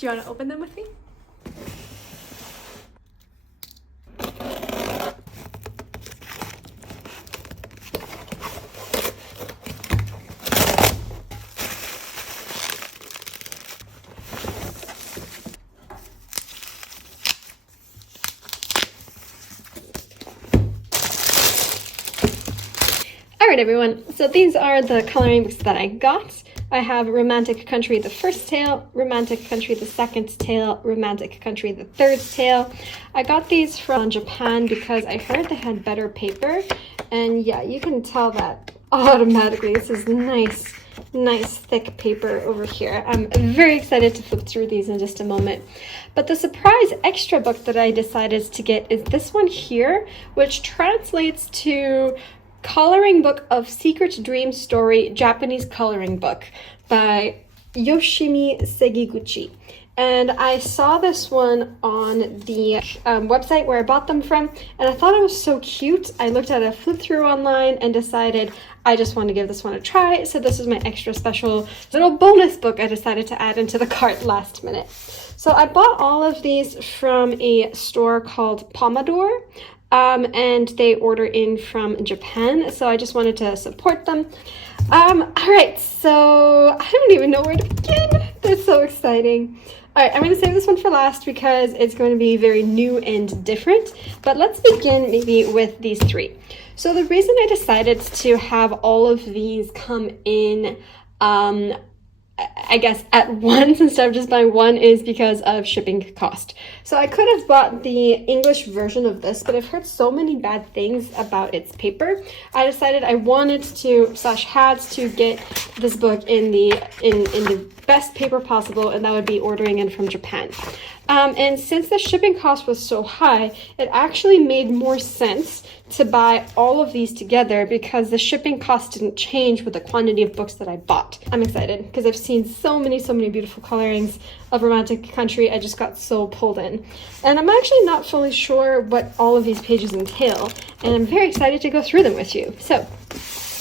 Do you want to open them with me? Alright everyone, so these are the coloring books that I got. I have Romantic Country the first tale, Romantic Country the second tale, Romantic Country the third tale. I got these from Japan because I heard they had better paper, and yeah, you can tell that automatically. This is nice thick paper over here. I'm very excited to flip through these in just a moment. But the surprise extra book that I decided to get is this one here, which translates to Coloring Book of Secret Dream Story, Japanese Coloring Book by Yoshimi Sekiguchi. And I saw this one on the website where I bought them from, and I thought it was so cute. I looked at a flip through online and decided I just want to give this one a try. So this is my extra special little bonus book I decided to add into the cart last minute. So I bought all of these from a store called Pomodoro. And they order in from Japan, so I just wanted to support them. Alright, so I don't even know where to begin. They're so exciting. Alright, I'm going to save this one for last because it's going to be very new and different, but let's begin maybe with these three. So the reason I decided to have all of these come in I guess at once instead of just buying one is because of shipping cost. So I could have bought the English version of this, but I've heard so many bad things about its paper. I decided I wanted to had to get this book in the best paper possible, and that would be ordering in from Japan. And since the shipping cost was so high, it actually made more sense to buy all of these together because the shipping cost didn't change with the quantity of books that I bought. I'm excited because I've seen so many beautiful colorings of Romantic Country. I just got so pulled in. And I'm actually not fully sure what all of these pages entail, and I'm very excited to go through them with you. So,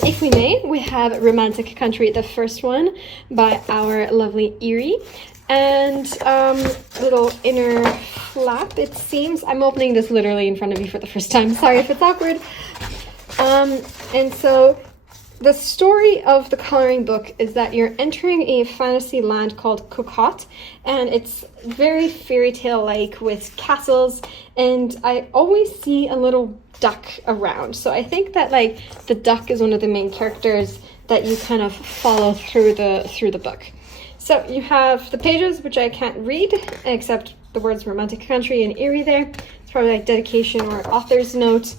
if we may, we have Romantic Country, the first one by our lovely Eriy. And little inner flap, it seems. I'm opening this literally in front of you for the first time. Sorry if it's awkward. And so the story of the coloring book is that you're entering a fantasy land called Kokot, and it's very fairy tale-like with castles, and I always see a little duck around. So I think that like the duck is one of the main characters that you kind of follow through the book. So you have the pages, which I can't read, except the words Romantic Country and Eriy there. It's probably like dedication or author's note.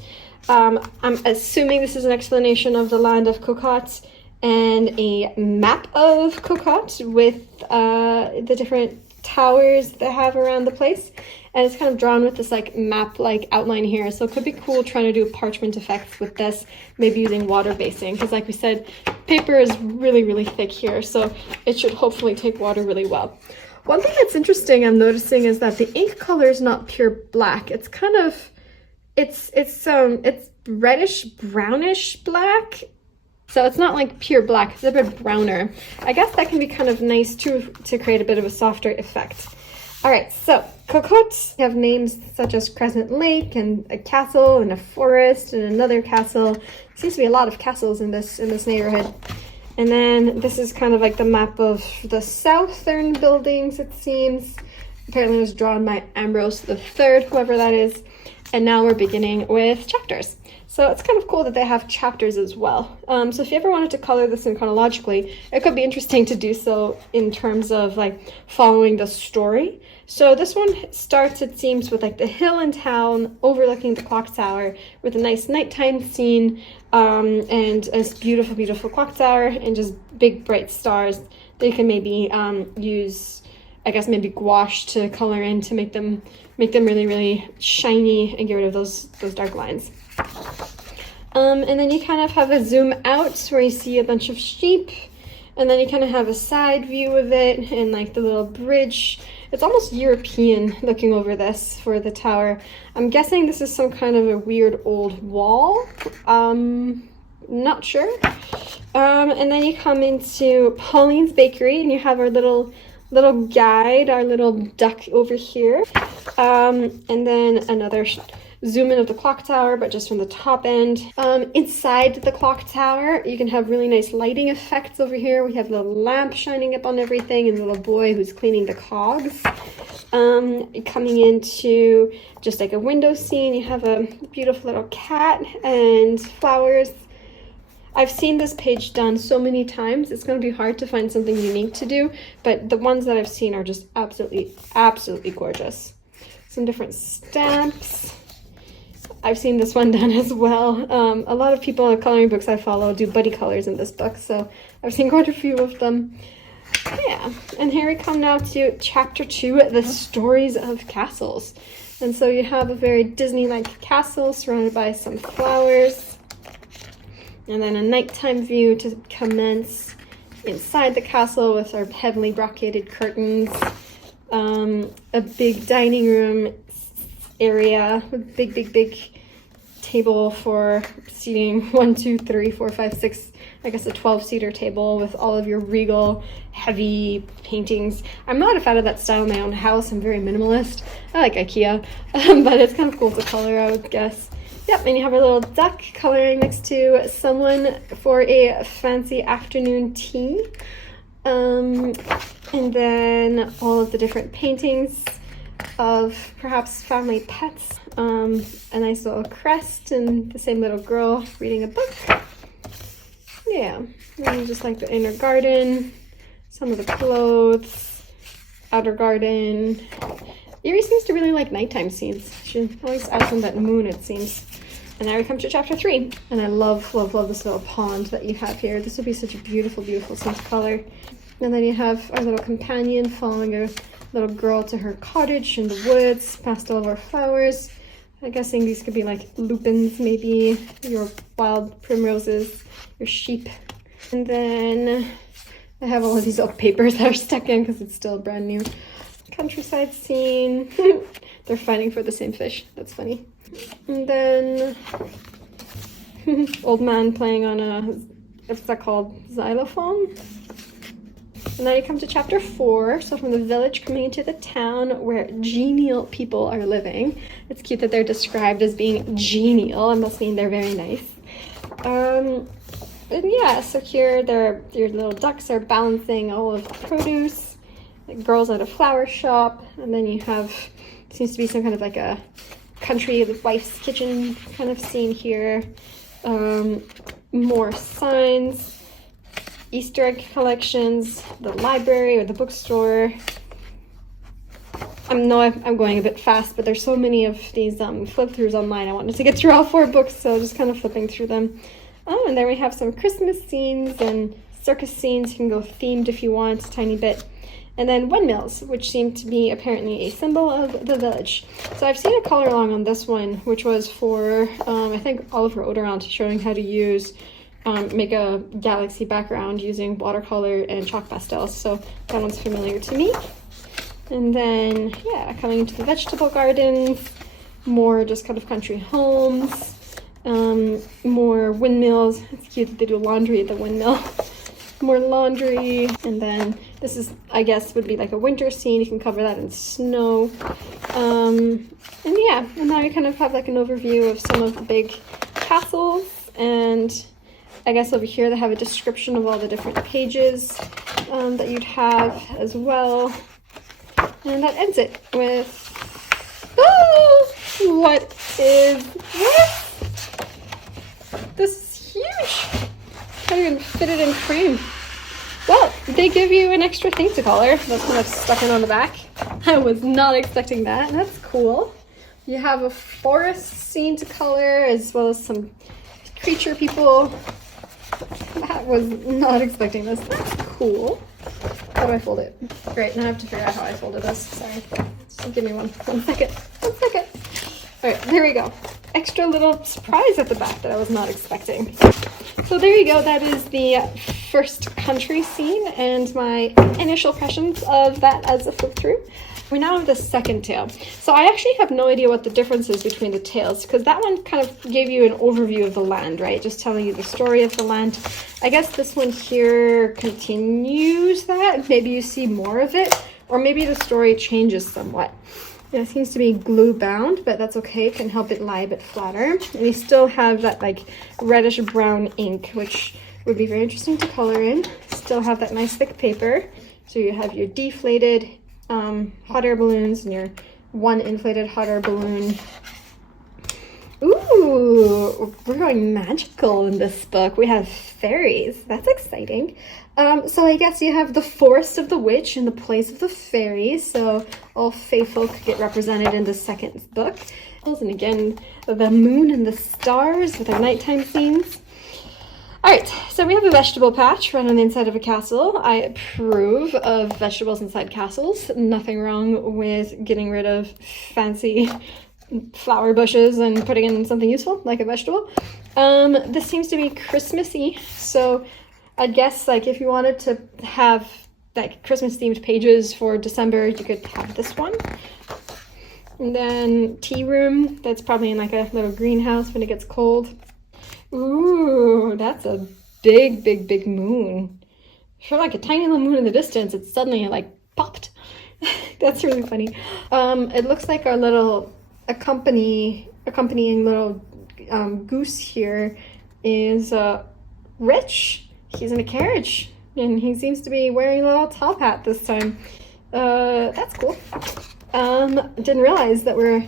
I'm assuming this is an explanation of the land of Kokot and a map of Kokot with the different towers they have around the place. And it's kind of drawn with this like map-like outline here. So it could be cool trying to do parchment effects with this, maybe using water basing. Because like we said, paper is really thick here. So it should hopefully take water really well. One thing that's interesting I'm noticing is that the ink color is not pure black. It's kind of, it's reddish brownish black. So it's not like pure black, it's a bit browner. I guess that can be kind of nice too to create a bit of a softer effect. All right, so Kokot have names such as Crescent Lake and a castle and a forest and another castle. There seems to be a lot of castles in this neighborhood. And then this is kind of like the map of the southern buildings, it seems. Apparently it was drawn by Ambrose III, whoever that is. And now we're beginning with chapters. So it's kind of cool that they have chapters as well. So if you ever wanted to color this in chronologically, it could be interesting to do so in terms of like following the story. So this one starts, it seems, with like the hill in town overlooking the clock tower with a nice nighttime scene and a beautiful clock tower and just big bright stars that you can maybe use, I guess maybe gouache to color in to make them really shiny and get rid of those dark lines. And then you kind of have a zoom out where you see a bunch of sheep, and then you kind of have a side view of it and like the little bridge. It's almost European looking over this for the tower. I'm guessing this is some kind of a weird old wall. Not sure. And then you come into Pauline's Bakery and you have our little little guide, our little duck over here. And then another zoom in of the clock tower, but just from the top end. Inside the clock tower, you can have really nice lighting effects over here. We have a little lamp shining up on everything and a little boy who's cleaning the cogs. Coming into just like a window scene, you have a beautiful little cat and flowers. I've seen this page done so many times, it's going to be hard to find something unique to do, but the ones that I've seen are just absolutely, absolutely gorgeous. Some different stamps. I've seen this one done as well. A lot of people in coloring books I follow do buddy colors in this book, so I've seen quite a few of them. Yeah, and here we come now to chapter 2, the stories of castles. And so you have a very Disney-like castle surrounded by some flowers. And then a nighttime view to commence inside the castle with our heavily brocaded curtains. A big dining room area with big table for seating 1, 2, 3, 4, 5, 6, I guess a 12-seater table with all of your regal, heavy paintings. I'm not a fan of that style in my own house. I'm very minimalist. I like IKEA, but it's kind of cool to color, I would guess. Yep, and you have a little duck coloring next to someone for a fancy afternoon tea. And then all of the different paintings of perhaps family pets. A nice little crest and the same little girl reading a book. Yeah, and just like the inner garden, some of the clothes, outer garden. Eriy seems to really like nighttime scenes. She's always out on that moon, it seems. And now we come to chapter 3. And I love this little pond that you have here. This would be such a beautiful, beautiful scene to color. And then you have our little companion following a little girl to her cottage in the woods, past all of our flowers. I'm guessing these could be like lupins, maybe, your wild primroses, your sheep. And then I have all of these old papers that are stuck in because it's still brand new. Countryside scene. They're fighting for the same fish. That's funny. And then old man playing on a, what's that called? Xylophone? And then you come to chapter 4, so from the village coming into the town where genial people are living. It's cute that they're described as being genial, and must mean they're very nice. And yeah, so here your little ducks are balancing all of the produce. The girls at a flower shop, and then you have, seems to be some kind of like a country wife's kitchen kind of scene here. More signs. Easter egg collections, the library or the bookstore. I'm going a bit fast, but there's so many of these flip-throughs online. I wanted to get through all 4 books, so just kind of flipping through them. Oh, and then we have some Christmas scenes and circus scenes. You can go themed if you want, a tiny bit. And then windmills, which seem to be apparently a symbol of the village. So I've seen a color along on this one, which was for, I think, Oliver Oderant, showing how to use make a galaxy background using watercolor and chalk pastels, so that one's familiar to me. And then, yeah, coming into the vegetable gardens, more just kind of country homes, more windmills. It's cute that they do laundry at the windmill. More laundry, and then this is, I guess, would be like a winter scene. You can cover that in snow. And yeah, and now you kind of have like an overview of some of the big castles, and I guess over here they have a description of all the different pages that you'd have as well. And that ends it with, oh, what is this? This is huge. Can't even fit it in frame. Well, they give you an extra thing to color. That's kind of stuck in on the back. I was not expecting that. That's cool. You have a forest scene to color, as well as some creature people. I was not expecting this. That's cool. How do I fold it? Great, now I have to figure out how I folded this. Sorry. Just give me one second. Alright, there we go. Extra little surprise at the back that I was not expecting. So there you go. That is the first country scene and my initial impressions of that as a flip through. We now have the second tale. So I actually have no idea what the difference is between the tales, because that one kind of gave you an overview of the land, right? Just telling you the story of the land. I guess this one here continues that. Maybe you see more of it, or maybe the story changes somewhat. Yeah, it seems to be glue bound, but that's okay. It can help it lie a bit flatter. And we still have that like reddish brown ink, which would be very interesting to color in. Still have that nice thick paper. So you have your deflated hot air balloons and your one inflated hot air balloon. Ooh, we're going magical in this book. We have fairies. That's exciting. So I guess you have the forest of the witch in the place of the fairies. So all fae folk get represented in the second book. And again, the moon and the stars with our nighttime scenes. All right, so we have a vegetable patch right on the inside of a castle. I approve of vegetables inside castles. Nothing wrong with getting rid of fancy flower bushes and putting in something useful like a vegetable. This seems to be Christmassy, so I guess like if you wanted to have like Christmas themed pages for December, you could have this one. And then tea room, that's probably in like a little greenhouse when it gets cold. Ooh, that's a big, big, big moon. For like a tiny little moon in the distance, it suddenly like popped. That's really funny. It looks like our little accompanying little goose here is Rich. He's in a carriage, and he seems to be wearing a little top hat this time. That's cool. Didn't realize that we're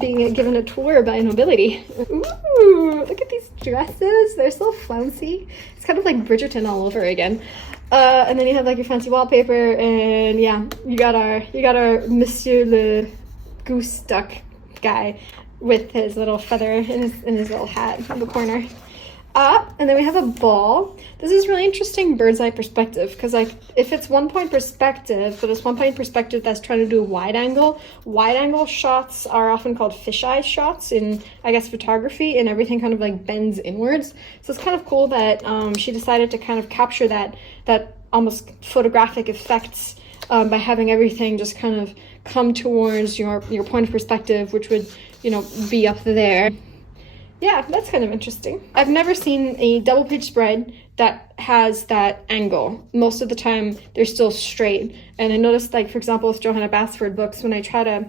being given a tour by nobility. Ooh, look at these dresses. They're so flouncy. It's kind of like Bridgerton all over again. And then you have like your fancy wallpaper, and yeah, you got our Monsieur le Goose Duck guy with his little feather in his little hat in the corner. And then we have a ball. This is really interesting bird's eye perspective, because like if it's 1 point perspective, but it's 1 point perspective that's trying to do a wide angle shots are often called fisheye shots in, I guess, photography, and everything kind of like bends inwards. So it's kind of cool that she decided to kind of capture that almost photographic effects by having everything just kind of come towards your point of perspective, which would, you know, be up there. Yeah, that's kind of interesting. I've never seen a double page spread that has that angle. Most of the time, they're still straight. And I noticed, like, for example, with Johanna Basford books, when I try to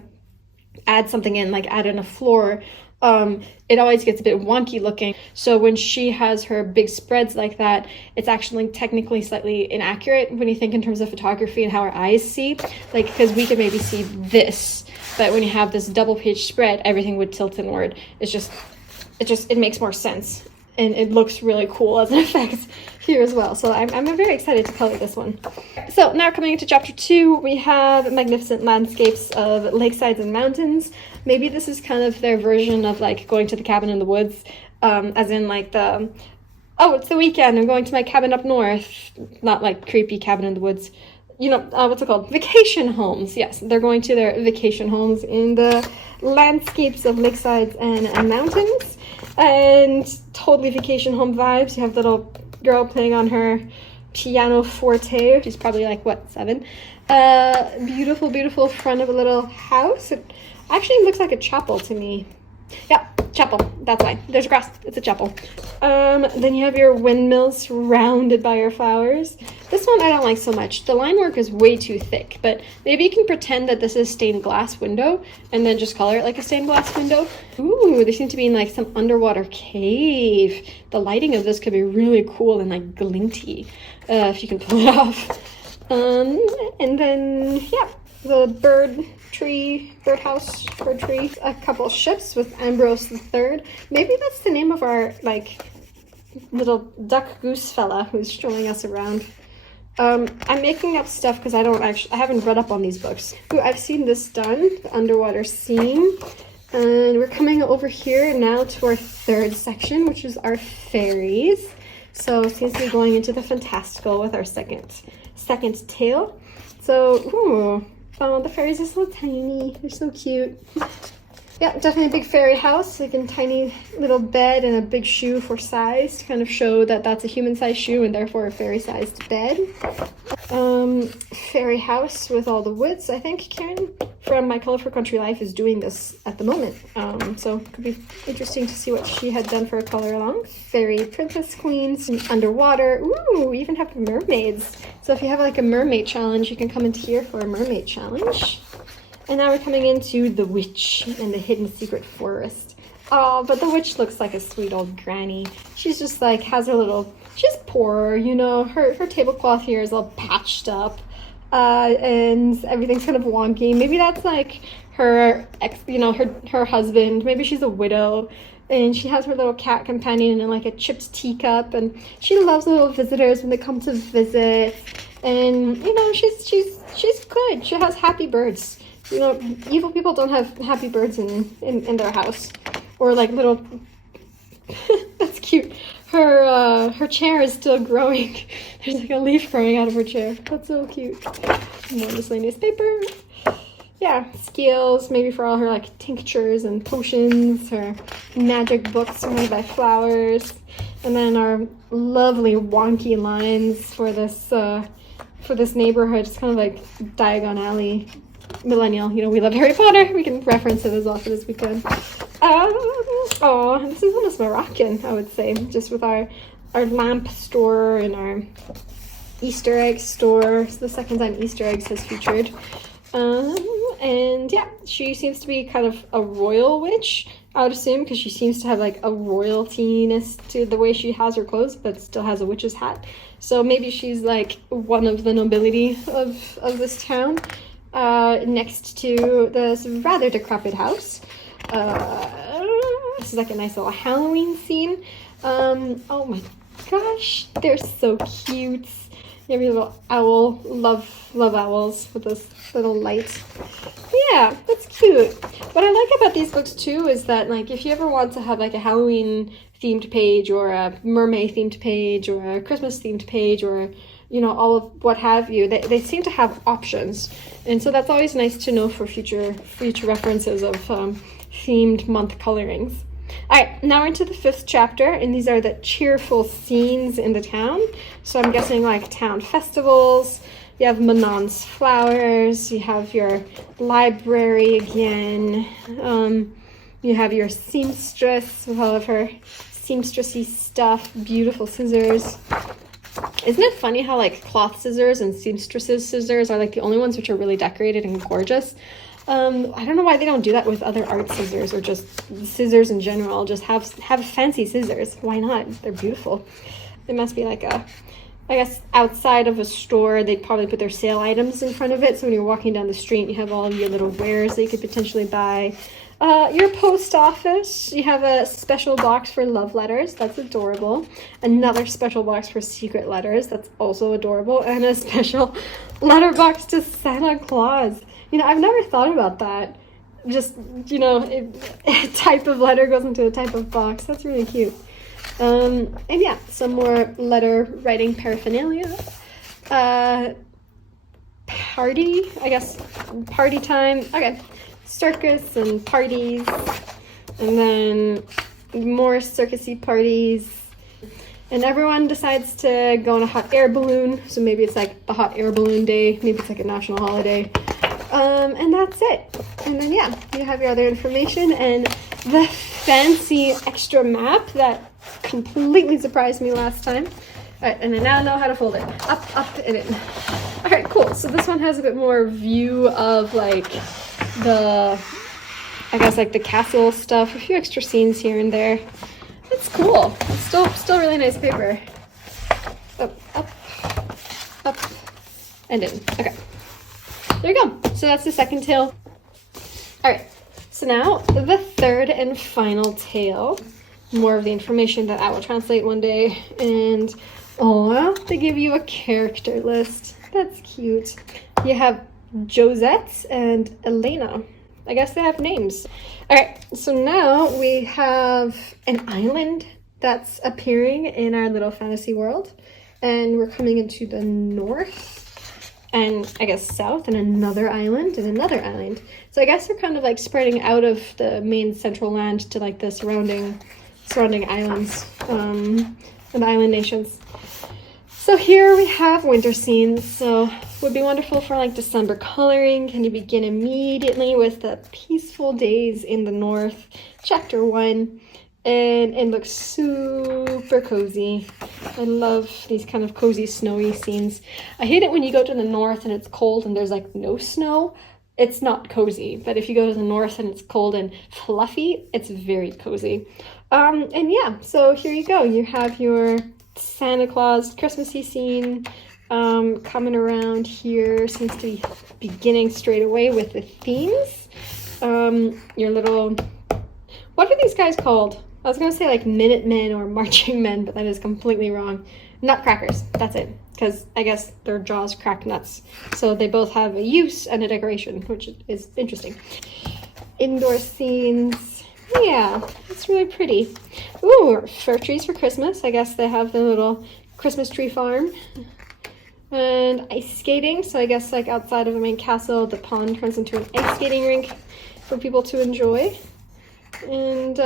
add something in, like add in a floor, it always gets a bit wonky looking. So when she has her big spreads like that, it's actually technically slightly inaccurate when you think in terms of photography and how our eyes see. Like, because we can maybe see this, but when you have this double page spread, everything would tilt inward. It makes more sense, and it looks really cool as an effect here as well. So I'm very excited to color this one. So now coming into chapter 2, we have magnificent landscapes of lakesides and mountains. Maybe this is kind of their version of like going to the cabin in the woods, as in like it's the weekend, I'm going to my cabin up north, not like creepy cabin in the woods. You know, what's it called? Vacation homes. Yes, they're going to their vacation homes in the landscapes of lakesides and mountains. And totally vacation home vibes. You have little girl playing on her piano forte. She's probably like, what, 7? Beautiful, beautiful front of a little house. It actually looks like a chapel to me. Yeah, chapel. That's why. There's grass. It's a chapel. Then you have your windmills surrounded by your flowers. This one I don't like so much. The line work is way too thick, but maybe you can pretend that this is stained glass window and then just color it like a stained glass window. Ooh, they seem to be in like some underwater cave. The lighting of this could be really cool and like glinty, if you can pull it off. And then, yeah, the bird tree, a couple ships with Ambrose III. Maybe that's the name of our like little duck goose fella who's showing us around. I'm making up stuff because I haven't read up on these books. Ooh, I've seen this done, the underwater scene. And we're coming over here now to our third section, which is our fairies. So it seems to be going into the fantastical with our second tale. So, ooh. Oh, the fairies are so tiny. They're so cute. Yeah, definitely a big fairy house, like a tiny little bed and a big shoe for size to kind of show that that's a human-sized shoe and therefore a fairy-sized bed. fairy house with all the woods. I think Karen from My Colorful Country Life is doing this at the moment. So it could be interesting to see what she had done for a color along. Fairy princess queens, underwater. Ooh, we even have mermaids. So if you have like a mermaid challenge, you can come into here for a mermaid challenge. And now we're coming into the witch and the hidden secret forest. Oh, but the witch looks like a sweet old granny. She's just like, has her little, she's poor, you know, her tablecloth here is all patched up, and everything's kind of wonky. Maybe that's like her ex, you know, her husband. Maybe she's a widow, and she has her little cat companion in like a chipped teacup, and she loves little visitors when they come to visit. And you know, she's good. She has happy birds. You know, evil people don't have happy birds in their house. Or like little, that's cute. Her chair is still growing. There's like a leaf growing out of her chair. That's so cute. More miscellaneous paper. Yeah, scales, maybe for all her like tinctures and potions. Her magic books surrounded by flowers. And then our lovely wonky lines for this neighborhood. It's kind of like Diagon Alley. Millennial, you know, we love Harry Potter. We can reference it as often as we can. Oh, this is almost Moroccan, I would say, just with our lamp store and our Easter egg store. It's the second time Easter eggs has featured. And yeah, she seems to be kind of a royal witch, I would assume, because she seems to have like a royaltiness to the way she has her clothes, but still has a witch's hat. So maybe she's like one of the nobility of this town. Next to this rather decrepit house. This is like a nice little Halloween scene. Oh my gosh, they're so cute. You have your little owl. Love owls with this little light. Yeah, that's cute. What I like about these books too is that like if you ever want to have like a Halloween themed page or a mermaid themed page or a Christmas themed page or you know, all of what have you, they seem to have options. And so that's always nice to know for future references of themed month colorings. All right, now we're into the 5th chapter, and these are the cheerful scenes in the town. So I'm guessing like town festivals. You have Manon's flowers. You have your library again. You have your seamstress with all of her seamstressy stuff, beautiful scissors. Isn't it funny how like cloth scissors and seamstresses scissors are like the only ones which are really decorated and gorgeous? I don't know why they don't do that with other art scissors or just scissors in general. Just have fancy scissors. Why not? They're beautiful. They must be like I guess outside of a store, they'd probably put their sale items in front of it. So when you're walking down the street, you have all of your little wares that you could potentially buy. Your post office, you have a special box for love letters. That's adorable. Another special box for secret letters. That's also adorable. And a special letter box to Santa Claus. You know, I've never thought about that. Just, you know, a type of letter goes into a type of box. That's really cute. And yeah, some more letter writing paraphernalia. Party, I guess, party time. Okay. Circus and parties, and then more circusy parties, and everyone decides to go on a hot air balloon. So maybe it's like a hot air balloon day, maybe it's like a national holiday, and that's it. And then yeah, you have your other information and the fancy extra map that completely surprised me last time. All right, and I now know how to fold it up and in. All right, cool. So this one has a bit more view of like I guess like the castle stuff, a few extra scenes here and there. It's cool. It's still really nice paper. Up, and in. Okay. There you go. So that's the second tale. All right. So now the third and final tale. More of the information that I will translate one day. And oh, they give you a character list. That's cute. You have Josette and Elena. I guess they have names. All right, so now we have an island that's appearing in our little fantasy world, and we're coming into the north and I guess south, and another island and another island. So I guess they're kind of like spreading out of the main central land to like the surrounding islands and the island nations. So here we have winter scenes. So would be wonderful for like December coloring. Can you begin immediately with the peaceful days in the north, chapter 1. And it looks super cozy. I love these kind of cozy, snowy scenes. I hate it when you go to the north and it's cold and there's like no snow. It's not cozy. But if you go to the north and it's cold and fluffy, it's very cozy. And yeah, so here you go. You have your Santa Claus Christmassy scene coming around here. Seems to be beginning straight away with the themes. Your little... What are these guys called? I was going to say like Minutemen or Marching Men, but that is completely wrong. Nutcrackers, that's it. Because I guess their jaws crack nuts. So they both have a use and a decoration, which is interesting. Indoor scenes. Yeah, it's really pretty. Ooh, fir trees for Christmas. I guess they have the little Christmas tree farm. And ice skating. So I guess like outside of the main castle, the pond turns into an ice skating rink for people to enjoy. And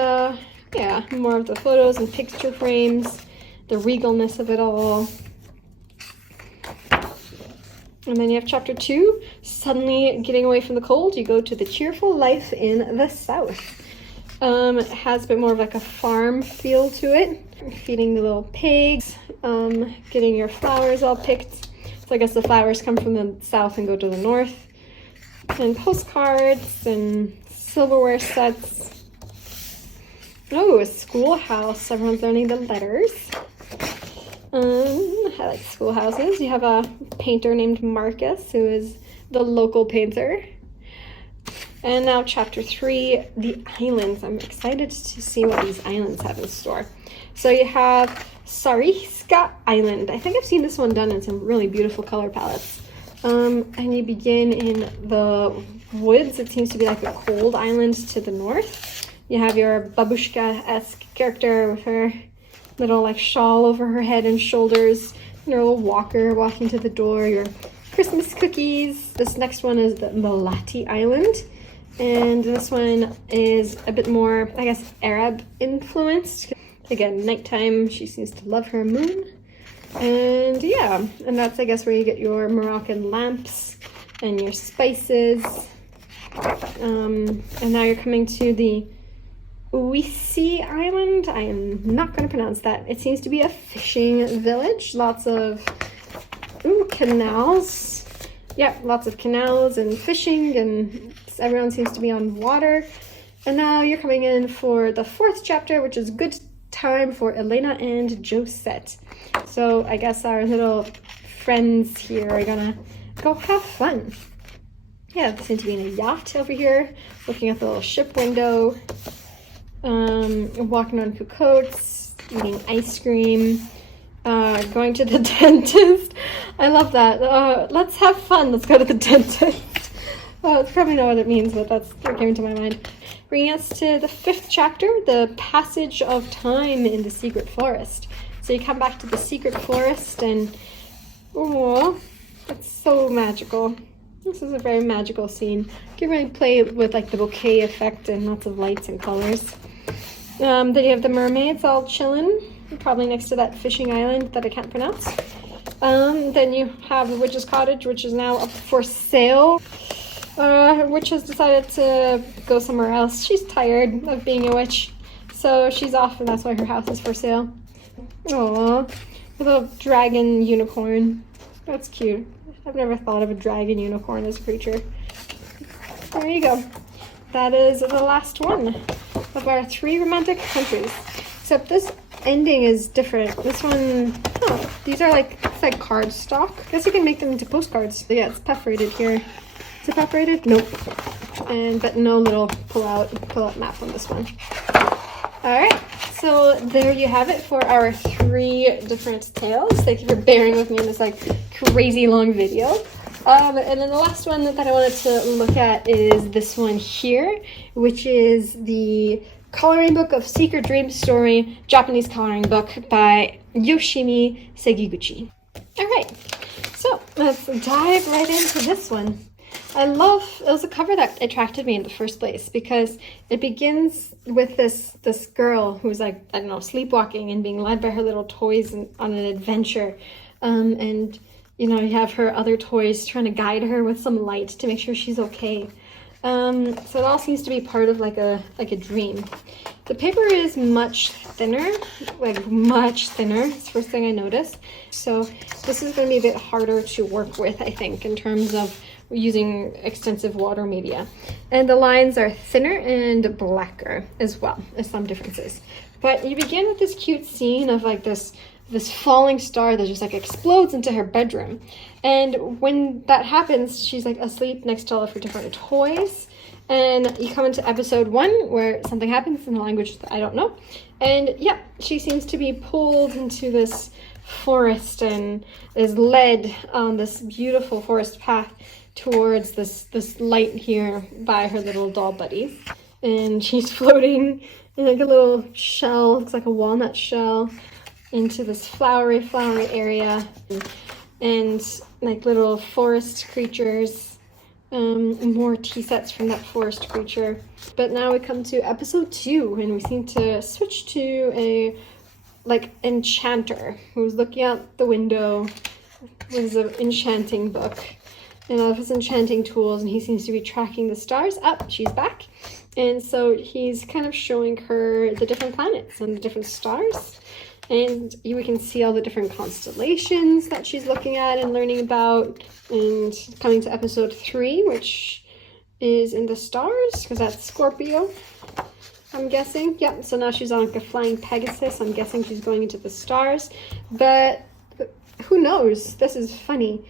yeah, more of the photos and picture frames, the regalness of it all. And then you have chapter 2, suddenly getting away from the cold, you go to the cheerful life in the south. It has a bit more of like a farm feel to it. Feeding the little pigs, getting your flowers all picked. So I guess the flowers come from the south and go to the north. And postcards and silverware sets. Oh, a schoolhouse. Everyone's learning the letters. I like schoolhouses. You have a painter named Marcus, who is the local painter. And now chapter 3, the islands. I'm excited to see what these islands have in store. So you have Sariska Island. I think I've seen this one done in some really beautiful color palettes. And you begin in the woods. It seems to be like a cold island to the north. You have your babushka-esque character with her little like shawl over her head and shoulders, and her little walker walking to the door, your Christmas cookies. This next one is the Malati Island, and this one is a bit more, I guess, Arab influenced. Again, nighttime, she seems to love her moon. And yeah, and that's, I guess, where you get your Moroccan lamps and your spices. And now you're coming to the Uisi Island. I am not going to pronounce that. It seems to be a fishing village. Lots of canals. Yeah, lots of canals and fishing, and everyone seems to be on water. And now you're coming in for the 4th chapter, which is good time for Elena and Josette. So I guess our little friends here are gonna go have fun. Yeah, they seem to be in a yacht over here, looking at the little ship window. Walking on cocottes, eating ice cream, going to the dentist. I love that. Let's have fun. Let's go to the dentist. It's probably not what it means, but that's what came to my mind. Bringing us to the 5th chapter, the passage of time in the secret forest. So you come back to the secret forest and, oh, it's so magical. This is a very magical scene. You can really play with like the bouquet effect and lots of lights and colors. Then you have the mermaids all chilling, probably next to that fishing island that I can't pronounce. Then you have the witch's cottage, which is now up for sale. Witch has decided to go somewhere else. She's tired of being a witch, so she's off, and that's why her house is for sale. Aww, a little dragon unicorn. That's cute. I've never thought of a dragon unicorn as a creature. There you go. That is the last one of our 3 romantic countries. Except this ending is different. This one, these are like, it's like cardstock. I guess you can make them into postcards. But yeah, it's perforated here. Is it perforated? Nope. But no little pull-out map on this one. Alright, so there you have it for our 3 different tales. Thank you for bearing with me in this like crazy long video. And then the last one that I wanted to look at is this one here, which is the Coloring Book of Secret Dream Story, Japanese coloring book by Yoshimi Sekiguchi. Alright, so let's dive right into this one. It was a cover that attracted me in the first place because it begins with this girl who's like, I don't know, sleepwalking and being led by her little toys on an adventure. And you know, you have her other toys trying to guide her with some light to make sure she's okay. So it all seems to be part of like a dream. The paper is much thinner, like much thinner. It's the first thing I noticed. So this is going to be a bit harder to work with, I think, in terms of using extensive water media. And the lines are thinner and blacker as well, as some differences. But you begin with this cute scene of like this falling star that just like explodes into her bedroom. And when that happens, she's like asleep next to all of her different toys. And you come into episode 1 where something happens in a language that I don't know. And yeah, she seems to be pulled into this forest and is led on this beautiful forest path towards this light here by her little doll buddies. And she's floating in like a little shell, looks like a walnut shell, into this flowery area, and like little forest creatures, more tea sets from that forest creature. But now we come to episode 2, and we seem to switch to a like enchanter who's looking out the window with an enchanting book and all of his enchanting tools, and he seems to be tracking the stars. She's back. And so he's kind of showing her the different planets and the different stars. And we can see all the different constellations that she's looking at and learning about. And coming to episode 3, which is in the stars, because that's Scorpio, I'm guessing. Yeah, so now she's on like a flying Pegasus. I'm guessing she's going into the stars. But who knows? This is funny.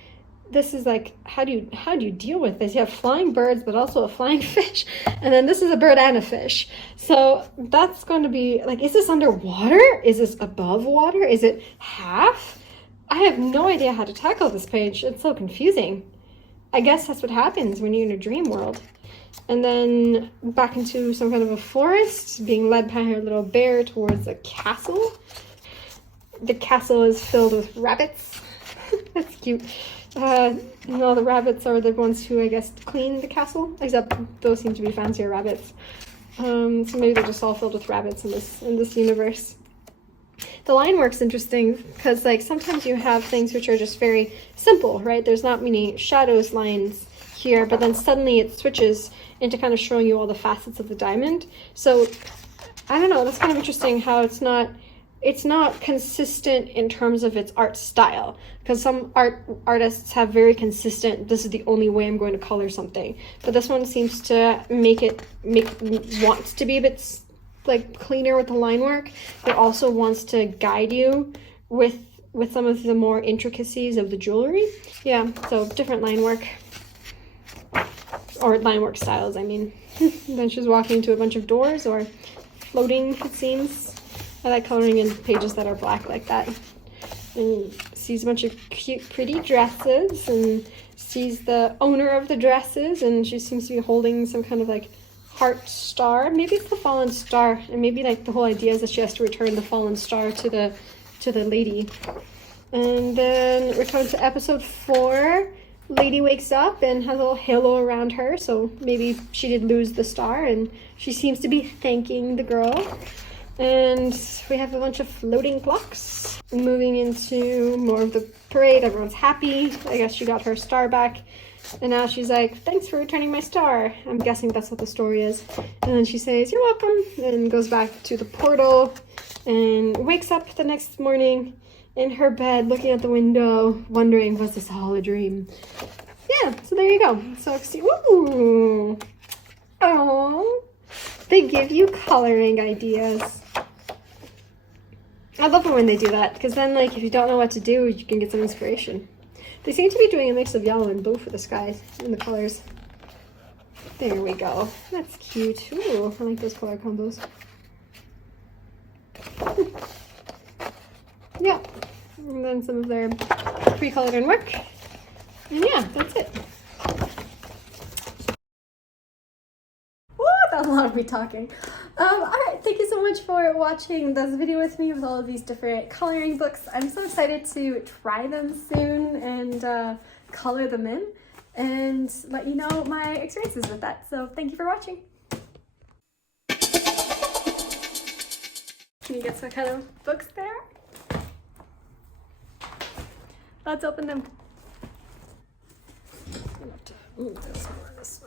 This is like, how do you deal with this? You have flying birds, but also a flying fish. And then this is a bird and a fish. So that's going to be like, is this underwater? Is this above water? Is it half? I have no idea how to tackle this page. It's so confusing. I guess that's what happens when you're in a dream world. And then back into some kind of a forest, being led by her little bear towards a castle. The castle is filled with rabbits. That's cute. And all the rabbits are the ones who, I guess, clean the castle, except those seem to be fancier rabbits. So maybe they're just all filled with rabbits in this universe. The line work's interesting because, like, sometimes you have things which are just very simple, right? There's not many shadows lines here, but then suddenly it switches into kind of showing you all the facets of the diamond. So I don't know, that's kind of interesting how it's not consistent in terms of its art style, because some artists have very consistent, this is the only way I'm going to color something, but this one seems to wants to be a bit like cleaner with the line work, but also wants to guide you with some of the more intricacies of the jewelry. Yeah, so different line work, or line work styles, I mean. Then she's walking into a bunch of doors, or floating, it seems. I like coloring in pages that are black like that. And sees a bunch of cute, pretty dresses, and sees the owner of the dresses, and she seems to be holding some kind of like heart star. Maybe it's the fallen star, and maybe like the whole idea is that she has to return the fallen star to the lady. And then we're coming to episode 4. Lady wakes up and has a little halo around her, so maybe she did lose the star, and she seems to be thanking the girl. And we have a bunch of floating clocks. Moving into more of the parade, everyone's happy. I guess she got her star back. And now she's like, thanks for returning my star. I'm guessing that's what the story is. And then she says, you're welcome, and goes back to the portal and wakes up the next morning in her bed, looking out the window, wondering, was this all a dream? Yeah, so there you go. So, ooh. Oh, they give you coloring ideas. I love it when they do that, because then, like, if you don't know what to do, you can get some inspiration. They seem to be doing a mix of yellow and blue for the skies and the colors. There we go. That's cute. Ooh, I like those color combos. Yeah. And then some of their pre-colored in work. And yeah, that's it. Woo, that was a lot of me talking. Alright, thank you so much for watching this video with me with all of these different coloring books. I'm so excited to try them soon and color them in and let you know my experiences with that. So thank you for watching. Can you guess what kind of books they are? Let's open them. I'm gonna have to move this more of this.